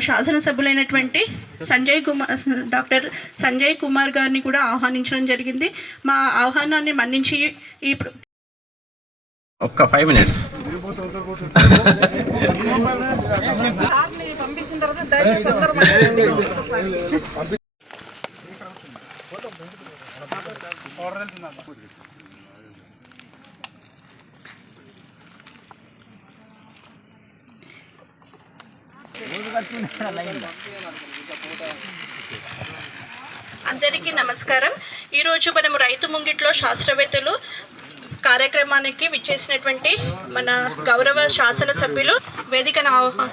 శాసనసభ్యులైనటువంటి Sanjay Kumar doctor Sanjay Kumar గారిని కూడా ఆహ్వానించడం జరిగింది. మా ఆహ్వానాన్ని మన్నించి ఈ ఒక్క ఫైవ్ మినిట్స్ పంపించిన తర్వాత దయచేసి అందరూ మళ్ళీ అందరికీ నమస్కారం. ఈరోజు మనం రైతు ముంగిట్లో శాస్త్రవేత్తలు కార్యక్రమానికి విచ్చేసినటువంటి మన గౌరవ శాసనసభ్యులు వేదికను ఆహ్వా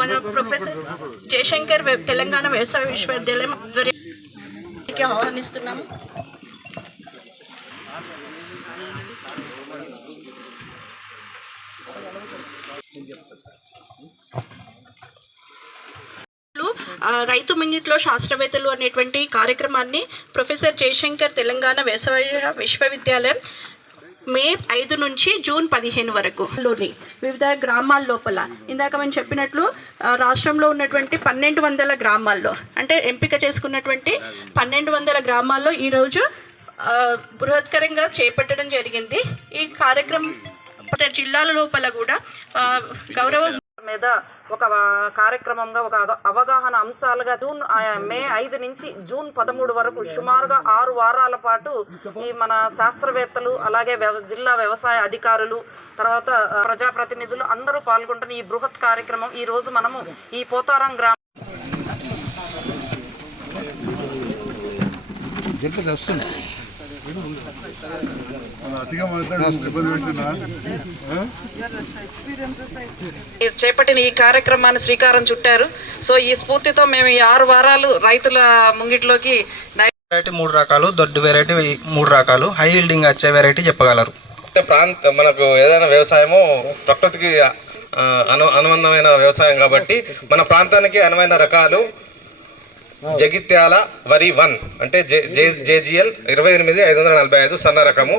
మన ప్రొఫెసర్ జయశంకర్ తెలంగాణ వ్యవసాయ విశ్వవిద్యాలయం ఆహ్వానిస్తున్నాము ఆ, రైతు మింగిట్లో శాస్త్రవేత్తలు అనేటువంటి కార్యక్రమాన్ని ప్రొఫెసర్ జయశంకర్ తెలంగాణ వ్యవసాయ విశ్వవిద్యాలయం మే ఐదు నుంచి జూన్ పదిహేను వరకు. లోని వివిధ గ్రామాల లోపల. ఇందాక మేము చెప్పినట్లు రాష్ట్రంలో ఉన్నటువంటి పన్నెండు వందల గ్రామాల్లో అంటే ఎంపిక చేసుకున్నటువంటి పన్నెండు వందల గ్రామాల్లో ఈరోజు బృహత్కరంగా చేపట్టడం జరిగింది. ఈ కార్యక్రమం జిల్లాల లోపల కూడా గౌరవ మీద ఒక కార్యక్రమంగా ఒక అవగాహన అంశాలుగా జూన్ మే ఐదు నుంచి జూన్ పదమూడు వరకు సుమారుగా ఆరు వారాల పాటు ఈ మన శాస్త్రవేత్తలు అలాగే జిల్లా వ్యవసాయ అధికారులు తర్వాత ప్రజాప్రతినిధులు అందరూ పాల్గొంటున్న ఈ బృహత్ కార్యక్రమం. ఈ రోజు మనము ఈ పోతారం గ్రామం వస్తుంది చేపట్టిన ఈ కార్యక్రమాన్ని శ్రీకారం చుట్టారు. సో ఈ స్ఫూర్తితో మేము ఈ ఆరు వారాలు రైతుల ముంగిట్లోకి వెరైటీ మూడు రకాలు దొడ్డు వెరైటీ మూడు రకాలు. హై హీల్డింగ్ వచ్చే వెరైటీ చెప్పగలరు. ప్రాంత మనకు ఏదైనా వ్యవసాయము ప్రకృతికి అను అనుబంధమైన వ్యవసాయం కాబట్టి మన ప్రాంతానికి అనువైన రకాలు జగిత్యాల వరి వన్ అంటే జే జే జేజిఎల్ ఇరవై ఎనిమిది ఐదు వందల నలభై ఐదు సన్న రకము.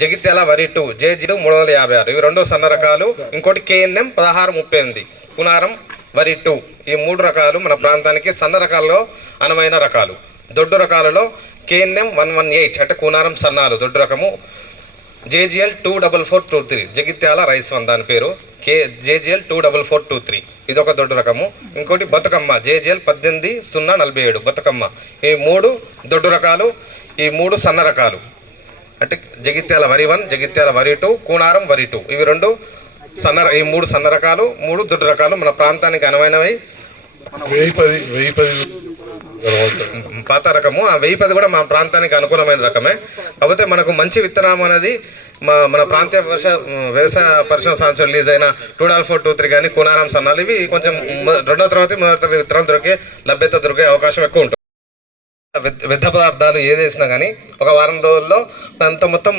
జగిత్యాల వరి టూ జేజీలు మూడు వందల యాభై ఆరు. ఇవి రెండు సన్న రకాలు. ఇంకోటి కేఎన్ఎం పదహారు ముప్పై ఎనిమిది. కునారం వరి టూ. ఈ మూడు రకాలు మన ప్రాంతానికి సన్న రకాల్లో అనువైన రకాలు. దొడ్డు రకాలలో కేఎన్ఎం వన్ వన్ ఎయిట్ అంటే కూనారం సన్నాలు దొడ్డు రకము. JGL two double four two three Jagtial rice one దాని పేరు. K JGL two double four two three. ఇది ఒక దొడ్డు రకము. ఇంకోటి బతుకమ్మ జేజిఎల్ పద్దెనిమిది సున్నా నలభై ఏడు. బతుకమ్మ. ఈ మూడు దొడ్డు రకాలు ఈ మూడు సన్న రకాలు. అంటే జగిత్యాల వరి వన్ జగిత్యాల వరి టూ కూనారం వరి టూ. ఇవి రెండు సన్న ఈ మూడు సన్న రకాలు మూడు దొడ్డు రకాలు మన ప్రాంతానికి అనువైనవి. వెయ్యి పది వెయ్యి పది పాత రకము. ఆ వెయ్యి పది కూడా మన ప్రాంతానికి అనుకూలమైన రకమే. కాకపోతే మనకు మంచి విత్తనం అనేది మా మన ప్రాంతీయ వర్ష వ్యవసాయ పరిశ్రమ సంవత్సరం రిలీజ్ అయిన two double four two three కానీ కూనారం సన్నాలు ఇవి కొంచెం రెండో తర్వాత మొదటి తరగతి విత్తనాలు దొరికే లభ్యత దొరికే అవకాశం ఎక్కువ ఉంటుంది. వ్యర్థ- పదార్థాలు ఏది వేసినా కానీ ఒక వారం రోజుల్లో అంత మొత్తం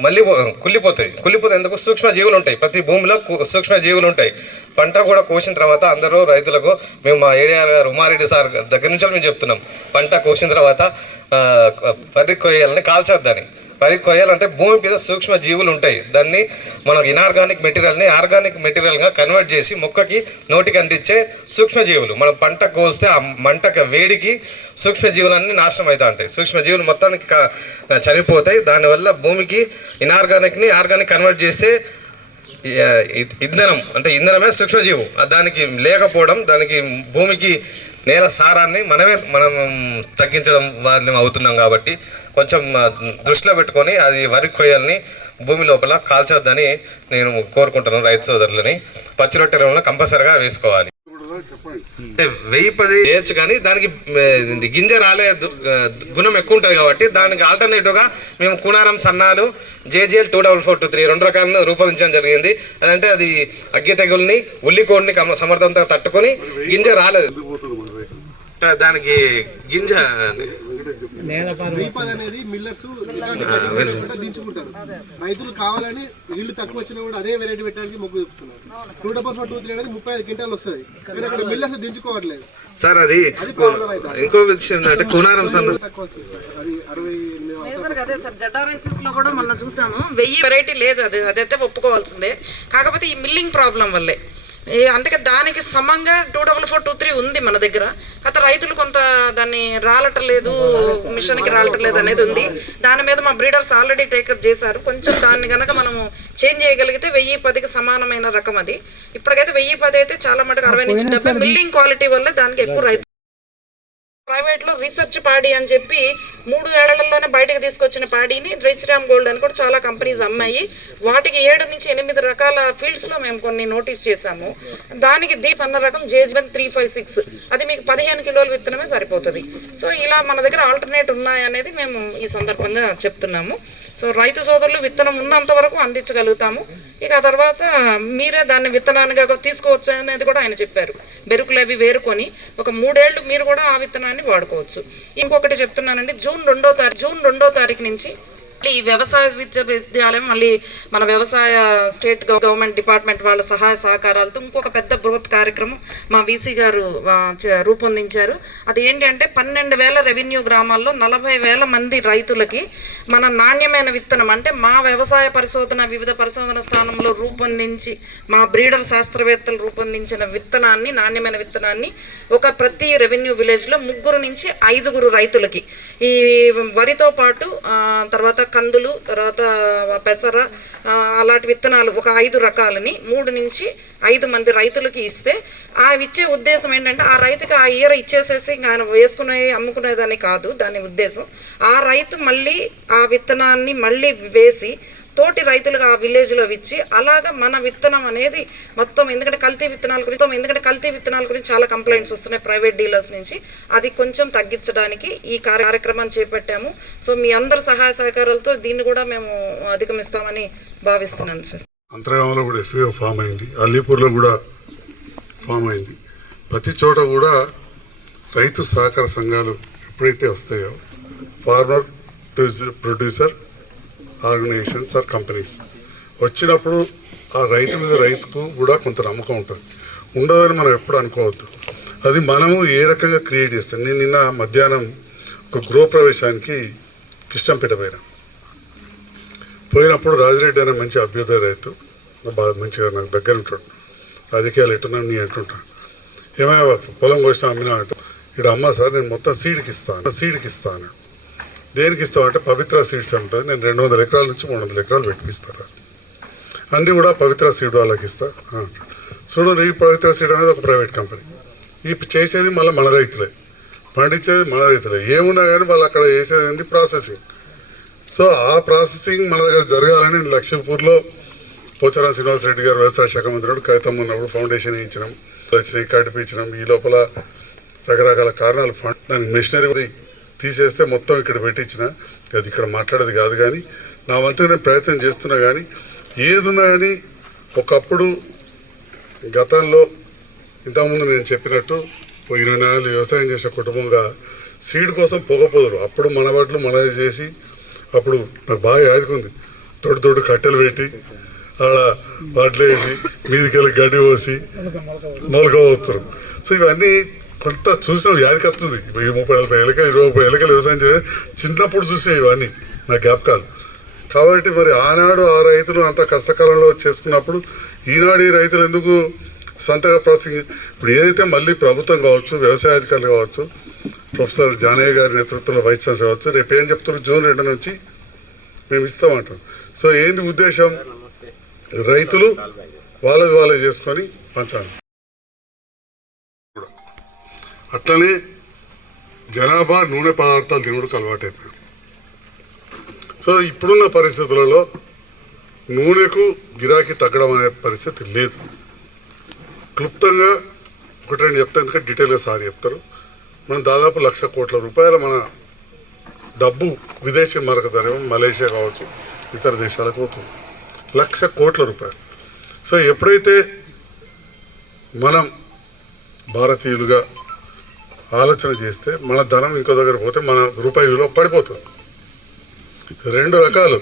మళ్ళీ కుళ్ళిపోతాయి. కుళ్ళిపోతే ఎందుకు? సూక్ష్మ జీవులు ఉంటాయి. ప్రతి భూమిలో సూక్ష్మ జీవులు ఉంటాయి. పంట కూడా కోసిన తర్వాత అందరూ రైతులకు మేము మా ఏడిఆర్ గారు ఉమారెడ్డి సార్ దగ్గర నుంచి మేము చెప్తున్నాం. పంట కోసిన తర్వాత పర్రి వరి కొయ్యాలని కాల్చొద్దని వరి కొయ్యాలంటే భూమి మీద సూక్ష్మ జీవులు ఉంటాయి. దాన్ని మనం ఇనార్గానిక్ మెటీరియల్ని ఆర్గానిక్ మెటీరియల్గా కన్వర్ట్ చేసి మొక్కకి నోటికి అందించే సూక్ష్మజీవులు మనం పంట కోస్తే ఆ మంటక వేడికి సూక్ష్మజీవులన్నీ నాశనం అవుతా ఉంటాయి. సూక్ష్మజీవులు మొత్తానికి చనిపోతాయి. దానివల్ల భూమికి ఇనార్గానిక్ని ఆర్గానిక్ కన్వర్ట్ చేస్తే ఇంధనం అంటే ఇంధనమే సూక్ష్మజీవు దానికి లేకపోవడం దానికి భూమికి నేల సారాన్ని మనమే మనం తగ్గించడం వారిని అవుతున్నాం కాబట్టి కొంచెం దృష్టిలో పెట్టుకొని అది వరి కొయ్యల్ని భూమి లోపల కాల్చొద్దని నేను కోరుకుంటున్నాను రైతు సోదరులని. పచ్చి రొట్టెలను కంపల్సరిగా వేసుకోవాలి. అంటే వెయ్యి పది చేయొచ్చు కానీ దానికి గింజ రాలే దు- గుణం ఎక్కువ ఉంటుంది కాబట్టి దానికి ఆల్టర్నేటివ్గా మేము Kunaram సన్నాలు JGL two double four two three రెండు రకాలను రూపొందించడం జరిగింది. అదంటే అది అగ్గి తెగుల్ని ఉల్లికోడిని కమ సమర్థవంతంగా తట్టుకొని గింజ రాలేదు ఎందుకు పోతుంది మన రైతు దా- దానికి గింజ రీపర్ అనేది మిల్లర్స్ దించుకుంటారు. రైతులు కావాలని నీళ్ళు తక్కువ వచ్చినా కూడా అదే వెరైటీ పెట్టడానికి మొగ్గు చూపుతున్నారు. Two double four two three అనేది ముప్పై ఐదు క్వింటాలు వస్తుంది. కానీ అక్కడ మిల్లర్స్ దించుకోవట్లేదు. సార్ అది ఇంకో విషయం ఏంటంటే కునారం సార్. అది అరవై అదే సార్ జెడారైసిస్లో కూడా మొన్న చూసాము. వెయ్యి వెరైటీ లేదు అది అదైతే ఒప్పుకోవాల్సిందే. కాకపోతే ఈ మిల్లింగ్ ప్రాబ్లం వల్లే. అందుకే దానికి సమంగా two double four two three ఉంది మన దగ్గర. కాకపోతే రైతులు కొంత దాన్ని రాలటం లేదు మిషన్కి రాలటం లేదు అనేది ఉంది. దాని మీద మా బ్రీడర్స్ ఆల్రెడీ టేకప్ చేశారు. కొంచెం దాన్ని కనుక మనము చేంజ్ చేయగలిగితే వెయ్యి పదికి సమానమైన రకం అది. ఇప్పటికైతే వెయ్యి పది అయితే చాలా మటుకు అరవై నుంచి డెబ్బై మిల్లింగ్ క్వాలిటీ వల్ల దానికి ఎక్కువ రైతు రీసెర్చ్ పాడి అని చెప్పి మూడు ఏళ్ళలోనే బయటకు తీసుకొచ్చిన పాడీని శ్రీరామ్ గోల్డ్ అని కూడా చాలా కంపెనీస్ అమ్మాయి. వాటికి ఏడు నుంచి ఎనిమిది రకాల ఫీల్డ్స్లో మేము కొన్ని నోటీస్ చేశాము. దానికి దీ సన్న రకం జేజ్వన్ త్రీ ఫైవ్ సిక్స్. అది మీకు పదిహేను కిలోల విత్తనమే సరిపోతుంది. సో ఇలా మన దగ్గర ఆల్టర్నేట్ ఉన్నాయనేది మేము ఈ సందర్భంగా చెప్తున్నాము. సో రైతు సోదరులు విత్తనం ఉన్నంత వరకు అందించగలుగుతాము. ఇక ఆ తర్వాత మీరే దాన్ని విత్తనానిగా తీసుకోవచ్చు అనేది కూడా ఆయన చెప్పారు. బెరుకులు అవి వేరుకొని ఒక మూడేళ్ళు మీరు కూడా ఆ విత్తనాన్ని వాడుకోవచ్చు. ఇంకొకటి చెప్తున్నానండి జూన్ రెండో తారీఖు జూన్ రెండో తారీఖు నుంచి ఈ వ్యవసాయ విశ్వవిద్యాలయం మళ్ళీ మన వ్యవసాయ స్టేట్ గవర్నమెంట్ డిపార్ట్మెంట్ వాళ్ళ సహాయ సహకారాలతో ఇంకొక పెద్ద బృహత్ కార్యక్రమం మా వీసీ గారు రూపొందించారు. అది ఏంటి అంటే పన్నెండు వేల రెవెన్యూ గ్రామాల్లో నలభై వేల మంది రైతులకి మన నాణ్యమైన విత్తనం అంటే మా వ్యవసాయ పరిశోధన వివిధ పరిశోధన స్థానంలో రూపొందించి మా బ్రీడర్ శాస్త్రవేత్తలు రూపొందించిన విత్తనాన్ని నాణ్యమైన విత్తనాన్ని ఒక ప్రతి రెవెన్యూ విలేజ్లో ముగ్గురు నుంచి ఐదుగురు రైతులకి. ఈ వరితో పాటు తర్వాత కందులు తర్వాత పెసర అలాంటి విత్తనాలు ఒక ఐదు రకాలని మూడు నుంచి ఐదు మంది రైతులకి ఇస్తే ఆ ఇచ్చే ఉద్దేశం ఏంటంటే ఆ రైతుకి ఆ ఇయర్ ఇచ్చేసేసి ఇంకా ఆయన వేసుకునే అమ్ముకునేదని కాదు దాని ఉద్దేశం. ఆ రైతు మళ్ళీ ఆ విత్తనాన్ని మళ్ళీ వేసి తోటి రైతులుగా ఆ విలేజ్లో ఇచ్చి అలాగా మన విత్తనం అనేది మొత్తం ఎందుకంటే కల్తీ విత్తనాల గురించి మొత్తం ఎందుకంటే కల్తీ విత్తనాల గురించి చాలా కంప్లైంట్స్ వస్తున్నాయి ప్రైవేట్ డీలర్స్ నుంచి. అది కొంచెం తగ్గించడానికి ఈ కార్యక్రమం కార్యక్రమాన్ని చేపట్టాము. సో మీ అందరి సహాయ సహకారాలతో దీన్ని కూడా మేము అధిగమిస్తామని భావిస్తున్నాను సార్. అంతర్గామంలో కూడా ఎఫ్ఏఓ ఫామ్ అయింది. అలీపూర్లో కూడా ఫామ్ అయింది. ప్రతి చోట కూడా రైతు సహకార సంఘాలు ఎప్పుడైతే వస్తాయో farmer producer organisations or companies. వచ్చినప్పుడు ఆ రైతు మీద రైతుకు కూడా కొంత నమ్మకం ఉంటుంది. ఉండదని మనం ఎప్పుడు అనుకోవద్దు. అది మనము ఏ రకంగా క్రియేట్ చేస్తాం? నేను నిన్న మధ్యాహ్నం ఒక గృహప్రవేశానికి కిష్టంపేట పోయినా. పోయినప్పుడు రాజిరెడ్డి అనే మంచి అభ్యుదయ రైతు బాగా మంచిగా నాకు దగ్గర ఉంటాడు. రాజకీయాలు ఎట్టున్నా నీ అంటుంటాడు. ఏమైనా పొలం కోసం అమ్మినా అంటే ఇక్కడ అమ్మ సార్ నేను మొత్తం సీడ్కి ఇస్తాను సీడ్కి ఇస్తాను. దేనికి ఇస్తామంటే పవిత్ర సీడ్స్ ఉంటుంది నేను రెండు వందల ఎకరాల నుంచి మూడు వందల ఎకరాలు పెట్టిస్తా అన్నీ కూడా పవిత్ర సీడ్ వాళ్ళకి ఇస్తా. చూడు ఈ పవిత్ర సీడ్ అనేది ఒక ప్రైవేట్ కంపెనీ. ఈ చేసేది మళ్ళీ మన రైతులే. పండించేది మన రైతులే. ఏమున్నా కానీ వాళ్ళు అక్కడ చేసేది ప్రాసెసింగ్ సో ఆ ప్రాసెసింగ్ మన దగ్గర జరగాలని నేను లక్ష్మీపూర్లో పోచారం శ్రీనివాసరెడ్డి గారు వ్యవసాయ శాఖ మంత్రుడు కవితం ఉన్నప్పుడు ఫౌండేషన్ వేయించినాం. వచ్చినాయి కడిపించినాం ఈ లోపల రకరకాల కారణాలు ఫండ్ దానికి మెషినరీ తీసేస్తే మొత్తం ఇక్కడ పెట్టించిన. అది ఇక్కడ మాట్లాడేది కాదు కానీ నా వంతుగా నేను ప్రయత్నం చేస్తున్నా కానీ ఏదున్నా కానీ ఒకప్పుడు గతంలో ఇంతకుముందు నేను చెప్పినట్టు ఇరవై నాలుగు వ్యవసాయం చేసే కుటుంబంగా సీడ్ కోసం పొగపోదురు. అప్పుడు మన వడ్లు మనది చేసి అప్పుడు నాకు బాగా ఆదుకుంది తోడు తోడు కట్టెలు పెట్టి ఆడ వడ్లు వేసి మీదికెళ్ళి గడ్డి పోసి మొలక పోతున్నారు సో ఇవన్నీ కొంత చూసిన యాదికత్తుంది ఈ ముప్పై నలభై ఏళ్ళకి ఇరవై ముప్పై ఏళ్ళకి వ్యవసాయం చేయడం చిన్నప్పుడు చూసే ఇవన్నీ నా జ్ఞాపకాలు. కాబట్టి మరి ఆనాడు ఆ రైతులు అంత కష్టకాలంలో చేసుకున్నప్పుడు ఈనాడు ఈ రైతులు ఎందుకు సొంతగా ప్రాసెసింగ్ ఇప్పుడు ఏదైతే మళ్ళీ ప్రభుత్వం కావచ్చు వ్యవసాయ అధికారులు కావచ్చు ప్రొఫెసర్ జానయ్య గారి నేతృత్వంలో వైస్ ఛాన్సలర్ కావచ్చు రేపు ఏం చెప్తున్నారు జూన్ రెండు నుంచి మేము ఇస్తామంటాం సో ఏంది ఉద్దేశం? రైతులు వాళ్ళది వాళ్ళే చేసుకొని పంచాలి. అట్లనే జనాభా నూనె పదార్థాలు తినడానికి అయిపోయింది సో ఇప్పుడున్న పరిస్థితులలో నూనెకు గిరాకీ తగ్గడం అనే పరిస్థితి లేదు. క్లుప్తంగా ఒకటి రెండు చెప్తా ఎందుకంటే డీటెయిల్గా సార్ చెప్తారు. మనం దాదాపు లక్ష కోట్ల రూపాయల మన డబ్బు విదేశీ మరక ధర మలేషియా కావచ్చు ఇతర దేశాలకు పోతుంది. లక్ష కోట్ల రూపాయలు. సో ఎప్పుడైతే మనం భారతీయులుగా ఆలోచన చేస్తే మన ధనం ఇంకో దగ్గర పోతే మన రూపాయి విలువ పడిపోతుంది. రెండు రకాలు.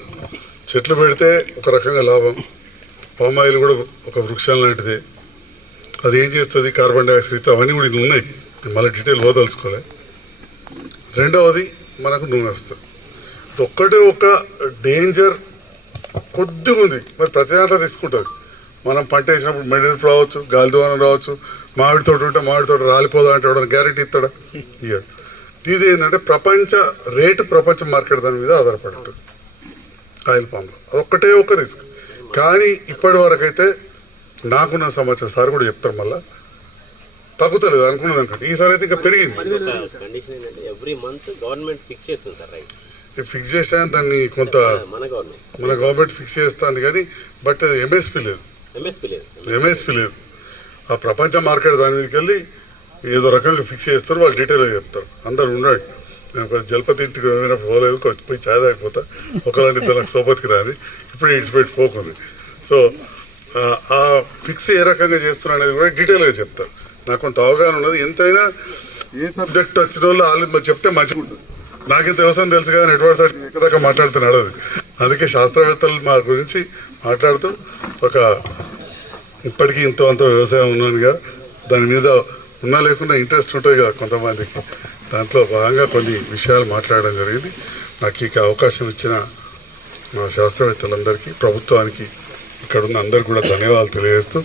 చెట్లు పెడితే ఒక రకంగా లాభం. పామాయిల్ కూడా ఒక వృక్షం లాంటిది. అది ఏం చేస్తుంది? కార్బన్ డైఆక్సైడ్ అవన్నీ కూడా ఉన్నాయి. మళ్ళీ డీటెయిల్ పోదలుచుకోలే. రెండవది మనకు నూనె వస్తుంది. అది ఒక్కటే ఒక డేంజర్ కొద్దిగా ఉంది మరి ప్రతి దాంట్లో తీసుకుంటుంది మనం పంట వేసినప్పుడు మెడిసిన్ రావచ్చు గాలి దోనం రావచ్చు మామిడి తోట ఉంటే మామిడి తోట రాలిపోదా అంటే గ్యారెంటీ ఇస్తాడా? ఇయ్యాడు. ఇది ఏంటంటే ప్రపంచ రేటు ప్రపంచ మార్కెట్ దాని మీద ఆధారపడి ఉంటుంది ఆయిల్ పామ్లో అదొక్కటే ఒక రిస్క్. కానీ ఇప్పటి వరకు అయితే నాకున్న సమాచారం సార్ కూడా చెప్తారు మళ్ళా. తగ్గుతలేదు అనుకున్నది అనుకోండి. ఈసారి అయితే ఇంకా పెరిగింది. ఫిక్స్ చేసాను దాన్ని కొంత మన గవర్నమెంట్. మన గవర్నమెంట్ ఫిక్స్ చేస్తుంది కానీ బట్ ఎంఎస్పి లేదు. లేదు. ఎంఎస్పి లేదు. ఆ ప్రపంచ మార్కెట్ దాని మీదకి వెళ్ళి ఏదో రకంగా ఫిక్స్ చేస్తారు వాళ్ళు డీటెయిల్గా చెప్తారు. అందరు ఉన్నాడు నేను కొంచెం జలపతి ఇంటికి ఏమైనా పోలేదు కొంచెం పోయి ఛాయ్ తాగిపోతా. ఒకలాంటి ఇద్దరు నాకు సోపతికి రాని ఇప్పుడు ఇడిచిపెట్టి పోకుంది. సో ఆ- ఫిక్స్ ఏ రకంగా చేస్తున్నారు అనేది కూడా డీటెయిల్గా చెప్తారు. నాకు కొంత అవగాహన ఉన్నది. ఎంతైనా ఏ సబ్జెక్ట్ వచ్చిన వాళ్ళు వాళ్ళు చెప్తే మంచిగా ఉంటుంది. నాకింత వ్యవసాయం తెలుసు కదా నెట్వర్క్ ఎక్కదాకా మాట్లాడుతున్నాడు అది. అందుకే శాస్త్రవేత్తలు మా గురించి మాట్లాడుతూ ఒక ఇప్పటికీ ఇంత అంత వ్యవసాయం ఉన్నానుగా దాని మీద ఉన్నా లేకుండా ఇంట్రెస్ట్ ఉంటుంది కదా కొంతమందికి. దాంట్లో భాగంగా కొన్ని విషయాలు మాట్లాడడం జరిగింది. నాకు ఇక అవకాశం ఇచ్చిన మా శాస్త్రవేత్తలందరికీ ప్రభుత్వానికి ఇక్కడ ఉన్న అందరికీ కూడా ధన్యవాదాలు తెలియజేస్తూ